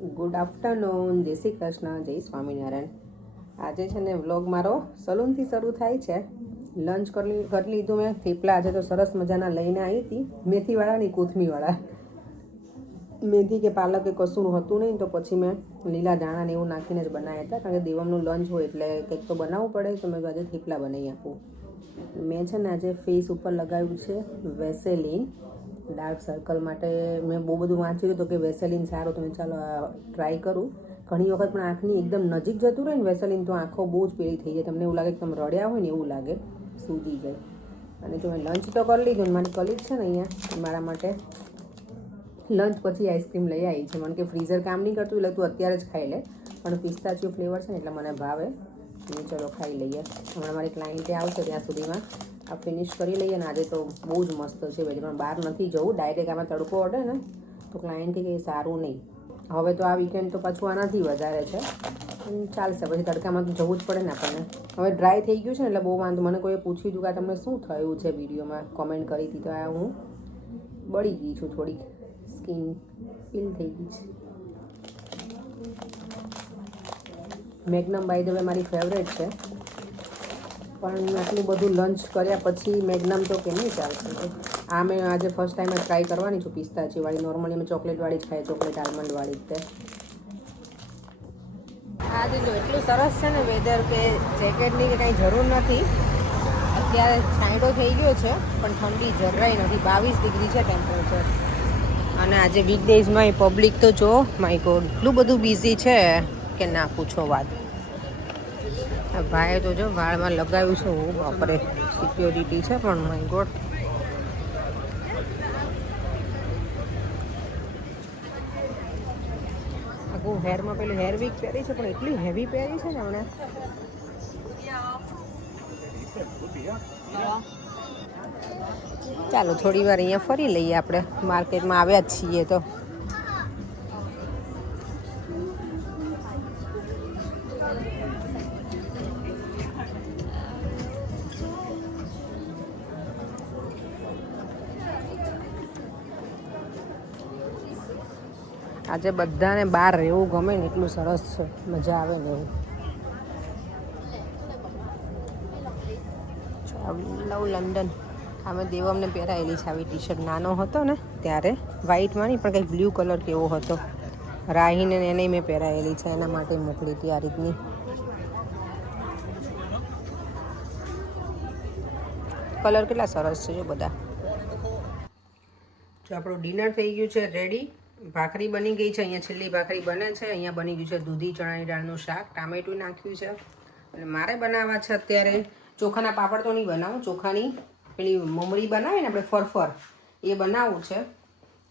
Good afternoon, જય શ્રી કૃષ્ણ, જય સ્વામિનારાયણ. આજે છે ને વ્લોગ મારો સલૂનથી શરૂ થાય છે. લંચ કરી લીધું મેં. થેપલા આજે તો સરસ મજાના લઈને આવી હતી, મેથીવાળા નહીં, કોથમીવાળા. મેથી કે પાલક કે કશું હતું નહીં, તો પછી મેં લીલા દાણા ને એવું નાખીને જ બનાવ્યા હતા, કારણ કે દેવમનું લંચ હોય એટલે કંઈક તો બનાવવું પડે. તો મેં આજે થેપલા બનાવી આપું. મેં છે ને આજે ફેસ ઉપર લગાવ્યું છે વેસેલિન. ડાર્ક સર્કલ માટે મેં બહુ બધું વાંચ્યું હતું કે વેસેલિન સારું, તો મેં ચાલો ટ્રાય કરું. ઘણી વખત પણ આંખની એકદમ નજીક જતું રહે ને વેસેલિન, તો આંખો બહુ જ પેલી થઈ જાય. તમને એવું લાગે કે તમે રડ્યા હોય ને એવું લાગે, સૂજી જાય. અને જો મેં લંચ તો કરી લીધું ને મારી કલીગ છે ને અહીંયા મારા માટે લંચ પછી આઈસ્ક્રીમ લઈ આવી છે. મને કે ફ્રીઝર કામ નહીં કરતું એટલે તું અત્યારે જ ખાઈ લે, પણ પિસ્તાચિયો ફ્લેવર છે ને એટલે મને ભાવે. ચલો ખાઈ લઈએ. હમણાં મારી ક્લાયન્ટે આવશે ત્યાં સુધીમાં આ ફિનિશ કરી લઈએ. ને આજે તો બહુ જ મસ્ત છે વેજ, પણ બહાર નથી જવું. ડાયરેક્ટ આમાં તડકો અડે ને તો ક્લાયન્ટ કે સારું નહીં. હવે તો આ વીકેન્ડ તો પાછું આનાથી વધારે છે, ચાલશે. પછી તડકામાં તો જવું જ પડે ને આપણને. હવે ડ્રાય થઈ ગયું છે ને એટલે બહુ વાંધો. મને કોઈએ પૂછ્યું હતું કે તમને શું થયું છે, વિડીયોમાં કોમેન્ટ કરી હતી, તો આ હું બળી ગઈ છું, થોડીક સ્કિન પીલ થઈ ગઈ છે. મેગ્નમ બાય ધ વે મારી ફેવરેટ છે, પણ આટલું બધું લંચ કર્યા પછી મેગ્નમ તો કે નહીં ચાલશે. આ મેં આજે ફર્સ્ટ ટાઈમ ટ્રાય કરવાની છું પિસ્તાચીવાળી. નોર્મલી અમે ચોકલેટવાળી જ ખાઈએ, ચોકલેટ આલમંડવાળી જ તે. આજે જો એટલું સરસ છે ને વેધર કે જેકેટની કે કાંઈ જરૂર નથી. અત્યારે છાંયડો થઈ ગયો છે પણ ઠંડી જરાય નથી. 22 ડિગ્રી છે ટેમ્પરેચર. અને આજે વીકડેઝમાં પબ્લિક તો જો માય ગોડ એટલું બધું બિઝી છે કે ના પૂછો વાત. આ ભાઈએ તો જો વાળમાં લગાવ્યું છે. ઓ બાપરે, સિક્યોરિટી છે પણ માય ગોડ. આખું હેરમાં પેલું હેર વીક પહેરી છે, પણ એટલી હેવી પહેરી છે ને હમણાં. ચાલો થોડી વાર અહીંયા ફરી લઈએ. આપણે માર્કેટમાં આવ્યા જ છીએ તો. આજે બધાને બહાર રહેવું ગમે ને, એટલું સરસ છે, મજા આવે ને એવું. લવ લંડન. અમે દેવમને પહેરાયેલી છે આવી ટી શર્ટ. નાનો હતો ને ત્યારે, વ્હાઇટમાં નહીં પણ કંઈક બ્લુ કલર કેવો હતો. રાહીને એને મેં પહેરાયેલી છે, એના માટે મોકલી હતી આ રીતની. કલર કેટલા સરસ છે જો બધા. જો આપણું ડિનર થઈ ગયું છે રેડી. ભાખરી બની ગઈ છે. અહીંયા છેલ્લી ભાખરી બને છે. અહીંયા બની ગયું છે દૂધી ચણાની દાળનું શાક, ટામેટું નાખ્યું છે. અને મારે બનાવવા છે અત્યારે ચોખાના પાપડ. તો નહીં બનાવું, ચોખાની પેલી મમરી બનાવે ને આપણે ફરફર, એ બનાવવું છે.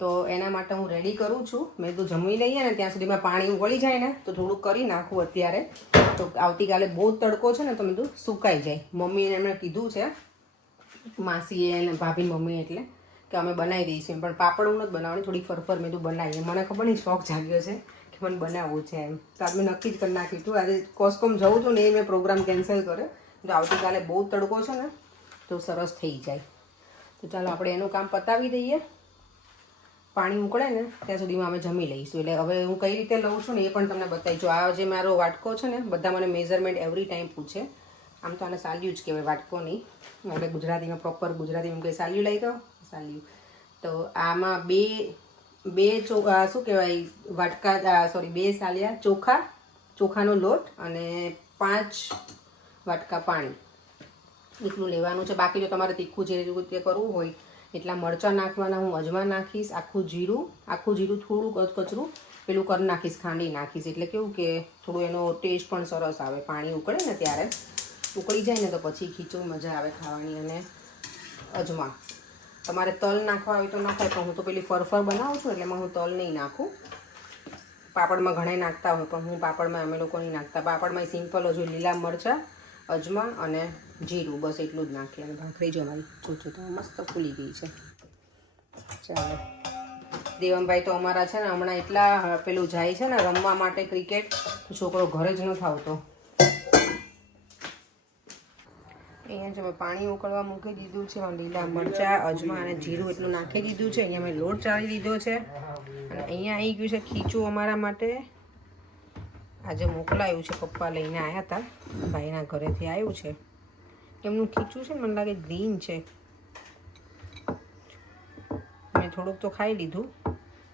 તો એના માટે હું રેડી કરું છું. મેં તો જમી લઈએ ને ત્યાં સુધીમાં પાણી ઉકળી જાય ને તો થોડુંક કરી નાખું અત્યારે. તો આવતીકાલે બહુ જ તડકો છે ને તો મેં તો સુકાઈ જાય. મમ્મીને એમણે કીધું છે, માસીએ અને ભાભી મમ્મી, એટલે કે અમે બનાવી દઈશું. પણ પાપડ હું નથી બનાવવાની, થોડી ફરફર મેં તો બનાવીએ. મને ખબર નહીં શોખ જાગ્યો છે કે મને બનાવવું છે એમ. તો આજ મેં નક્કી જ કરી નાખ્યું હતું. આજે કોસ્કોમ જવું હતું ને એ મેં પ્રોગ્રામ કેન્સલ કર્યો. તો આવતીકાલે બહુ તડકો છે ને તો સરસ થઈ જાય. તો ચાલો આપણે એનું કામ પતાવી દઈએ. પાણી ઉકળે ને ત્યાં સુધીમાં અમે જમી લઈશું. એટલે હવે હું કઈ રીતે લઉં છું ને એ પણ તમને બતાવીશું. આ જે મારો વાટકો છે ને, બધા મને મેઝરમેન્ટ એવરી ટાઈમ પૂછે. આમ તો આને સાલ્યું જ કહેવાય, વાટકો નહીં. આપણે ગુજરાતીમાં પ્રોપર ગુજરાતીમાં કંઈ સાલ્યું લઈ તો સાલ્યું. તો આમાં બે શું કહેવાય વાટકા, સોરી 2 સાલિયા ચોખા, ચોખાનો લોટ અને 5 વાટકા પાણી, એટલું લેવાનું છે. બાકી જો તમારે તીખું જે રીતે કરવું હોય એટલા મરચાં નાખવાના. હું અજમા નાખીશ, આખું જીરું થોડું કચરું પેલું કરી નાખીશ, ખાંડી નાખીશ. એટલે કેવું કે થોડું એનો ટેસ્ટ પણ સરસ આવે. પાણી ઉકળે ને ત્યારે, ઉકળી જાય ને તો પછી ખીચું મજા આવે ખાવાની. અને અજમા તમારે તલ નાખવા હોય તો નાખાય, પણ હું તો પેલી ફરફર બનાવું છું એટલે એમાં હું તલ નહીં નાખું. પાપડમાં ઘણા નાખતા હોય પણ હું પાપડમાં અમે લોકો નહીં નાખતા. પાપડમાં સિમ્પલ જ લીલા મરચાં, અજમા અને જીરું, બસ એટલું જ નાખીએ. અને ભાખરી જો મારી જોજો તો મસ્ત ફૂલી ગઈ છે. ચાલો, દેવમભાઈ તો અમારા છે ને હમણાં એટલા પેલું જાય છે ને રમવા માટે ક્રિકેટ, છોકરો ઘરે જ નથી આવતો. અહીંયા જો મેં પાણી ઉકળવા મૂકી દીધું છે, લીલા મરચાં, અજમા અને જીરું એટલું નાખી દીધું છે. અહીંયા મેં લોટ ચાળી દીધો છે અને અહીંયા આવી ગયું છે ખીચું અમારા માટે. આજે મોકલાયું છે, પપ્પા લઈને આવ્યા હતા, ભાઈના ઘરેથી આવ્યું છે. એમનું ખીચું છે ને મને લાગે ગ્રીન છે. મેં થોડુંક તો ખાઈ લીધું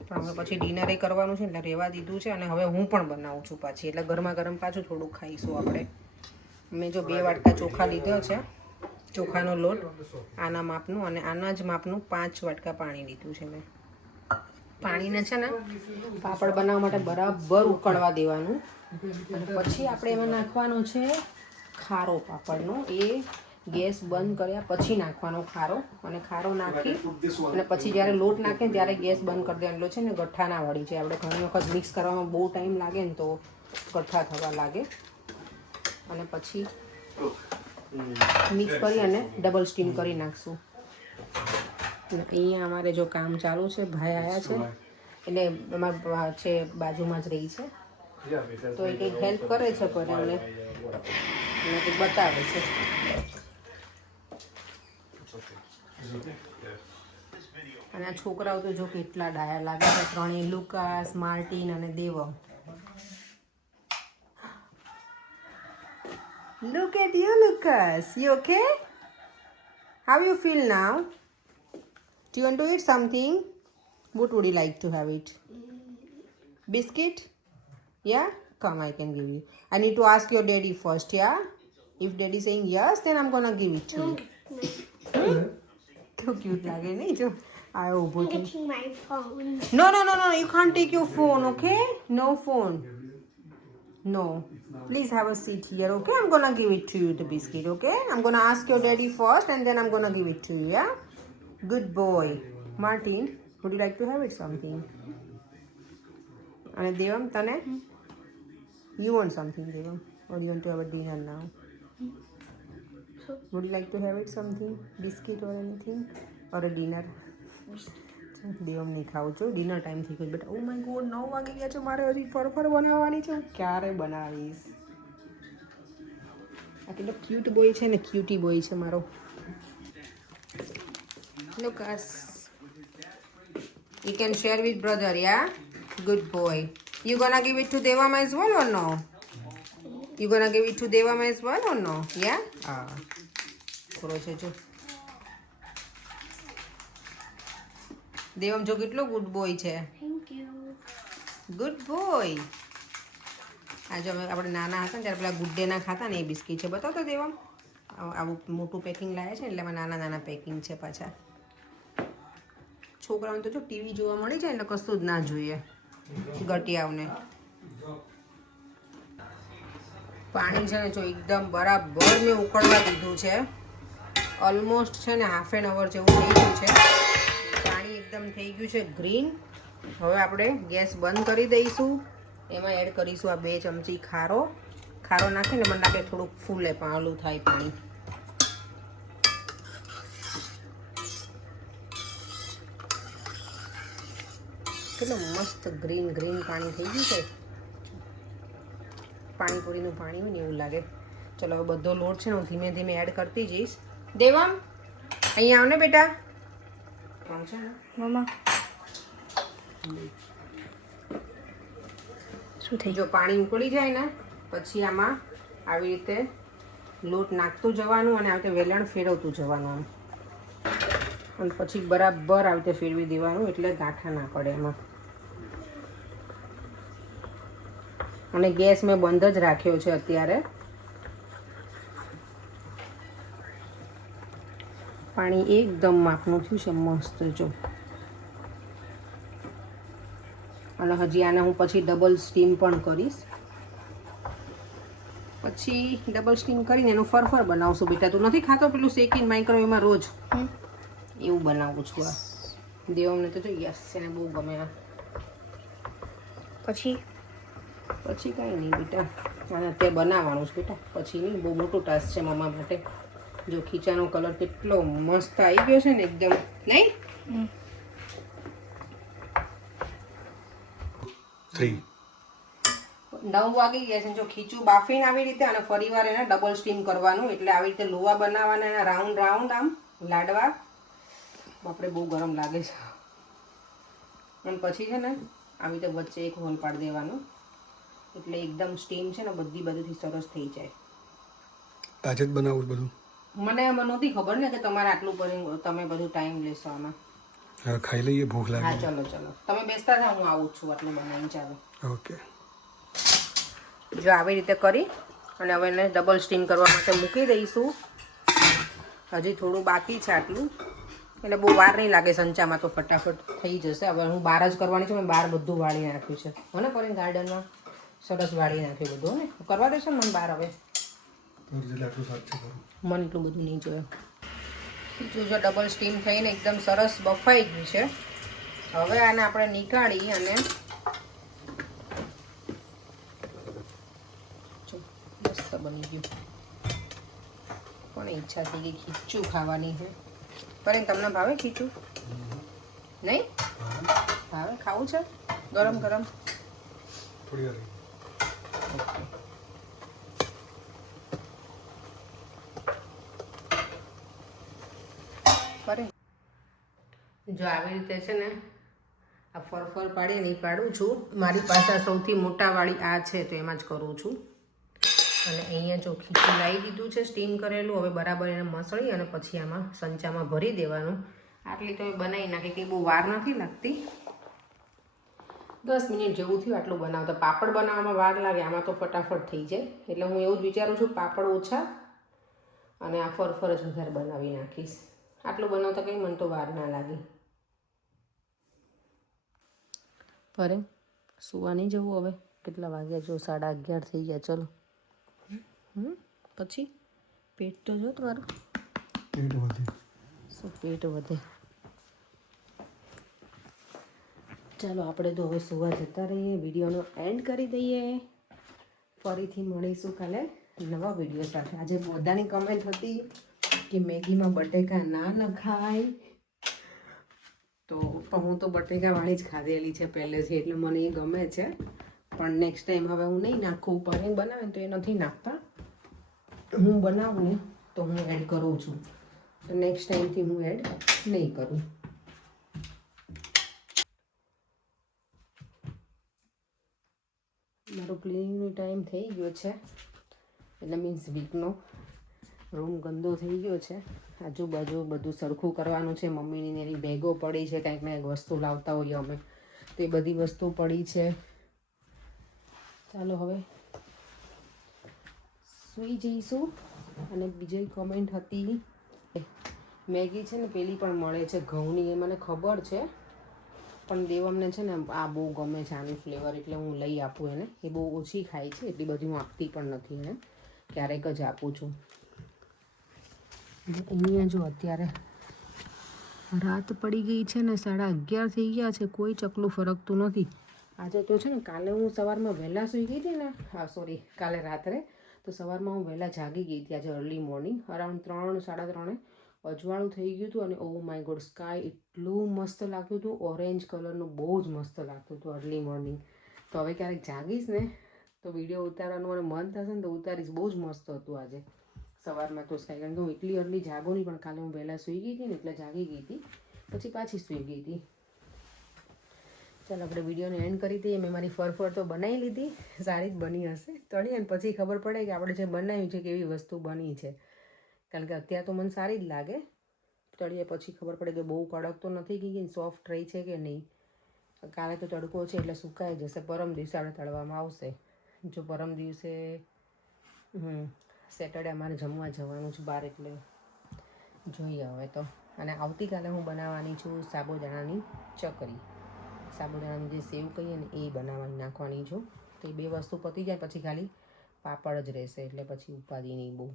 પણ હવે પછી ડિનરે કરવાનું છે એટલે રહેવા દીધું છે. અને હવે હું પણ બનાવું છું પાછી, એટલે ગરમા ગરમ પાછું થોડુંક ખાઈશું આપણે. મેં જો 2 વાટકા ચોખા લીધો છે, ચોખાનો લોટ આના માપનું, અને આના જ માપનું 5 વાટકા પાણી લીધું છે મેં. પાણીને છે ને પાપડ બનાવવા માટે બરાબર ઉકળવા દેવાનું. અને પછી આપણે એમાં નાખવાનો છે ખારો પાપડનો. એ ગેસ બંધ કર્યા પછી નાખવાનો ખારો. અને ખારો નાખી અને પછી જ્યારે લોટ નાખે ત્યારે ગેસ બંધ કરી દેવાનો છે ને, ગઠ્ઠા ના વળી છે. આપણે ઘણી વખત મિક્સ કરવામાં બહુ ટાઈમ લાગે ને તો ગઠ્ઠા થવા લાગે. અને પછી મિક્સ કરી અને ડબલ સ્ટીમ કરી નાખશું. અને અહીંયા અમારે જો કામ ચાલુ છે, ભાઈ આવ્યા છે એટલે અમારા છે બાજુમાં જ રહી છે, તો એ કંઈક હેલ્પ કરે છે પણ એમને કંઈક બતાવે છે. અને આ છોકરાઓ તો જો કેટલા ડાયા લાગે છે, 3 લુકાસ, માર્ટિન અને Devam. Look at you, Lucas. You okay? How you feel now? Do you want to eat something? What would you like to have it? Biscuit? Yeah? Come, I can give you. I need to ask your daddy first, yeah? If daddy saying yes, then I'm gonna give it to you. So cute lage nahi jo. I'm getting my phone. No. You can't take your phone, okay? No phone. No. Please have a seat here, okay? I'm gonna give it to you, the biscuit, okay? I'm gonna ask your daddy first and then I'm gonna give it to you, yeah? Good boy. Martin, would you like to have it something? And Devam, Tane? You want something, Devam? Or you want to have a dinner now? Would you like to have it something? Biscuit or anything? Or a dinner? Devam નહીં ખાવું છું, dinner time થઈ ગયો બેટા. Oh my God, 9 વાગી ગયા છે, મારે હજી ફરફર બનાવવાની છે. હું ક્યારે બનાવીશ? આ કેટલો ક્યુટ બોય છે ને, ક્યુટી બોય છે મારો. Lucas, you can share with brother, yeah? Good boy. You gonna give it to Devam as well or no? You gonna give it to Devam as well or no? Yeah? થોડો છે જો. દેવમ જો કેટલો good boy છે. Thank you. Good boy. આ જો આપણે નાના હતા ને ત્યારે પેલા ગુડ ડેના ખાતા ને એ બિસ્કીટ છે. બતાવો તો દેવમ. આવું મોટું પેકિંગ લાવ્યા છે એટલે એમાં નાના પેકિંગ છે પાછા. છોકરાઓને તો જો ટીવી જોવા મળી જાય એટલે કશું જ ના જોઈએ ગટિયાઓને. પાણી છે ને જો એકદમ બરાબર મેં ઉકળવા દીધું છે. ઓલમોસ્ટ છે ને હાફ એન અવર જેવું થઈ ગયું છે. પાણી એકદમ થઈ ગયું છે ગ્રીન. હવે આપણે ગેસ બંધ કરી દઈશું. એમાં એડ કરીશું આ 2 ચમચી ખારો. ખારો નાખીને મને લાગે થોડુંક ફૂલે પણ આલું થાય પાણી. કેટલું મસ્ત ગ્રીન પાણી થઈ ગયું છે. પાણીપુરીનું પાણી હોય ને એવું લાગે. ચલો હવે બધો લોટ છે ને હું ધીમે ધીમે એડ કરતી જઈશ. દેવમ અહીંયા આવ ને બેટા. મમ્મા શું થઈ? જો પાણી ઉકળી જાય ને પછી આમાં આવી રીતે લોટ નાખતું જવાનું અને આવી રીતે વેલણ ફેરવતું જવાનું. અને પછી બરાબર આવી રીતે ફેરવી દેવાનું એટલે ગાંઠા ના પડે એમાં. અને ગેસ મેં બંધ જ રાખ્યો છે અત્યારે. પાણી એકદમ માપનું થયું છે મસ્ત જો. અને હજી આને હું પછી ડબલ સ્ટીમ પણ કરીશ. પછી ડબલ સ્ટીમ કરીને એનું ફરફર બનાવશું. બેટા તું નથી ખાતો પેલું શેકીને માઇક્રોવેવમાં રોજ? એવું બનાવું છું. આ દેવમને તો જો યસ એને બહુ ગમે. આ પછી કાંઈ નહીં બેટા, અને તે બનાવવાનું છે બેટા. પછી નહીં, બહુ મોટું ટાસ્ક છે મમ્મા માટે. જો ખીચાનો કલર કેટલો મસ્ત આવી ગયો છે ને એકદમ, નહીં? 3 9 વાગી ગયા છે. જો ખીચું બાફીને આવી રીતે અને ફરીવાર એને ડબલ સ્ટીમ કરવાનું, એટલે આવી રીતે લોવા બનાવવાના, એના રાઉન્ડ રાઉન્ડ આમ લાડવા. આપણે બહુ ગરમ લાગે છે. અને પછી છે ને આવી રીતે વચ્ચે એક હોલ પાડી દેવાનો, એટલે એકદમ સ્ટીમ છે ને બધી બાજુથી સરસ થઈ જાય. તાજે જ બનાવું બધું. મને નહોતી ખબર ને કે તમારે આટલું પર તમે બધું ટાઈમ લેશો આમાં. હા, ખાઈ લઈએ, ભૂખ લાગે. હા ચલો ચલો, તમે બેસતા થાઓ, હું આવું છું આટલું બનાવીને. ચાલો ઓકે. જો આવી રીતે કરી અને હવે એને ડબલ સ્ટીમ કરવા માટે મૂકી દઈશું. હજી થોડું બાકી છે આટલું, એટલે બહુ વાર નહીં લાગે સંચામાં, તો ફટાફટ થઈ જશે. હવે હું બહાર જ કરવાની છું, મેં બહાર બધું વાળી નાખ્યું છે. હો ને પરેશ, ગાર્ડનમાં સરસ વાળી નાખ્યું બધું. ને કરવા દેશો ને મને બહાર? હવે મને એટલું બધું નહીં જોયું. જો ડબલ સ્ટીમ થઈને એકદમ સરસ બફાઈ ગયું છે. હવે આને આપણે નીકાળી અને મસ્ત બની ગયું. પણ ઈચ્છા થઈ ગઈ ખીચું ખાવાની છે. પણ તમને ભાવે ખીચું? નહીં ભાવે? ખાવું છે ગરમ ગરમ? થોડી વાર. જો આવી રીતે છે ને આ ફર પાડી નહીં પાડું છું. મારી પાસે સૌથી મોટા વાળી આ છે, તો એમાં જ કરું છું. અને અહીંયા જો ખીચું લાવી દીધું છે સ્ટીમ કરેલું. હવે બરાબર એને મસળી અને પછી આમાં સંચામાં ભરી દેવાનું. આટલી તો બનાવી નાખી, કંઈ બહુ વાર નથી લાગતી. 10 મિનિટ જેવું થયું આટલું બનાવતા. પાપડ બનાવવામાં વાર લાગે, આમાં તો ફટાફટ થઈ જાય. એટલે હું એવું જ વિચારું છું, પાપડ ઓછા અને આ ફર જ વધારે બનાવી નાખીશ. આટલું બનાવતા કંઈ મને તો વાર ના લાગે. અરે સુવા નહીં જવું હવે? કેટલા વાગ્યા? જો 11:30 થઈ ગયા. ચલો પછી પેટ તો જો તમારું. પેટ વધે. શું પેટ વધે? ચાલો આપણે તો હવે સુવા જતા રહીએ. વિડીયોનો એન્ડ કરી દઈએ. ફરીથી મળીશું કાલે નવા વિડીયો સાથે. આજે બધાની કમેન્ટ હતી કે મેગીમાં બટેકા ના નખાય, તો હું તો બટેકાવાળી જ ખાધેલી છે પહેલેથી, એટલે મને એ ગમે છે. પણ નેક્સ્ટ ટાઈમ હવે હું નહીં નાખું. પરેંગ બનાવે તો એ નથી નાખતા. હું બનાવું ને તો હું એડ કરું છું. તો નેક્સ્ટ ટાઈમથી હું એડ નહીં કરું. મારો ક્લિનિંગનો ટાઈમ થઈ ગયો છે, એટલે મીન્સ વીકનો. રૂમ ગંદો થઈ ગયો છે. આજુબાજુ બધું સરખું કરવાનું છે. મમ્મીની એની બેગો પડી છે, કંઈક ને કંઈક વસ્તુ લાવતા હોઈએ અમે, તો એ બધી વસ્તુ પડી છે. ચાલો હવે સૂઈ જઈશું. અને બીજી કોમેન્ટ હતી, મેગી છે ને પેલી પણ મળે છે ઘઉંની, એ મને ખબર છે, પણ દેવમને છે ને આ બહુ ગમે છે આની ફ્લેવર, એટલે હું લઈ આપું એને. એ બહુ ઓછી ખાય છે, એટલી બધી હું આપતી પણ નથી એને, ક્યારેક જ આપું છું. અહીંયા જો અત્યારે રાત પડી ગઈ છે ને, 11:30 થઈ ગયા છે. કોઈ ચકલું ફરકતું નથી. આજે તો છે ને, કાલે હું સવારમાં વહેલા સૂઈ ગઈ હતી ને, હા સોરી, કાલે રાત્રે તો સવારમાં હું વહેલા જાગી ગઈ હતી. આજે અર્લી મોર્નિંગ અરાઉન્ડ 3, 3:30 અજવાળું થઈ ગયું હતું. અને ઓ માય ગોડ, સ્કાય એટલું મસ્ત લાગતું હતું. ઓરેન્જ કલરનું બહુ જ મસ્ત લાગતું હતું અર્લી મોર્નિંગ. તો હવે ક્યારેક જાગીશ ને તો વિડીયો ઉતારવાનું મને મન થશે ને તો ઉતારીશ. બહુ જ મસ્ત હતું આજે સવારમાં તો સ્કાય. કારણ કે હું એટલી અર્લી જાગું નહીં, પણ કાલે હું વહેલા સૂઈ ગઈ હતી ને એટલે જાગી ગઈ હતી, પછી પાછી સૂઈ ગઈ હતી. ચાલો આપણે વિડીયોને એન્ડ કરી દઈએ. મેં મારી ફર તો બનાવી લીધી, સારી જ બની હશે. તળીએ ને પછી ખબર પડે કે આપણે જે બનાવ્યું છે કેવી વસ્તુ બની છે. કારણ કે અત્યારે તો મને સારી જ લાગે, તળીએ પછી ખબર પડે કે બહુ કડક તો નથી ગઈ, સોફ્ટ રહી છે કે નહીં. કાલે તો તડકો છે એટલે સુકાઈ જશે. પરમ દિવસે આપણે તળવામાં આવશે. જો પરમ દિવસે સેટરડે અમારે જમવા જવાનું છે બહાર, એટલે જોઈએ હવે તો. અને આવતીકાલે હું બનાવવાની છું સાબુદાણાની ચકરી. સાબુદાણાની જે સેવ કહીએ ને એ બનાવવાની નાખવાની છું. તો એ 2 વસ્તુ પતી જાય પછી ખાલી પાપડ જ રહેશે, એટલે પછી ઉપાધિ નહીં બહુ.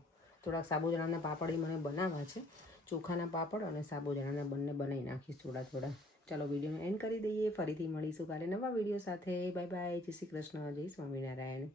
થોડાક સાબુદાણાના પાપડ મને બનાવવા છે. ચોખાના પાપડ અને સાબુદાણાના બંને બનાવી નાખીશ થોડા. ચાલો વિડીયોને એન્ડ કરી દઈએ. ફરીથી મળીશું કાલે નવા વિડીયો સાથે. Bye bye. જય શ્રી કૃષ્ણ. જય સ્વામિનારાયણ.